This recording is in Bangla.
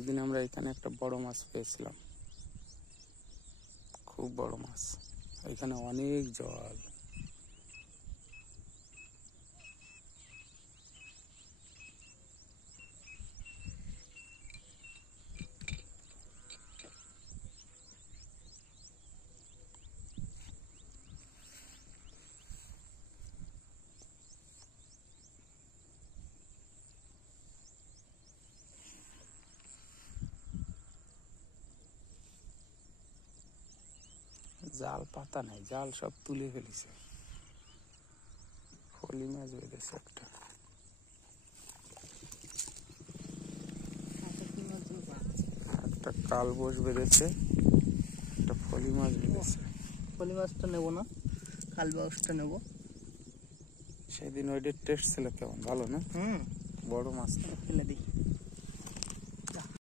একদিন আমরা এখানে একটা বড় মাছ পেয়েছিলাম, খুব বড় মাছ। এখানে অনেক জল। জাল পাতা নাই, জাল সব তুলে ফেলেছে। ফলি মাছ বেঁধেছে একটা। একটা কালবোস বেঁধেছে, একটা ফলি মাছ বেঁধেছে। ফলি মাছটা নেবো না, কালবাউসটা নেবো। সেদিন ওইটার টেস্ট ছিল কেমন, ভালো না? হুম, বড় মাছ। ফেলে দিই।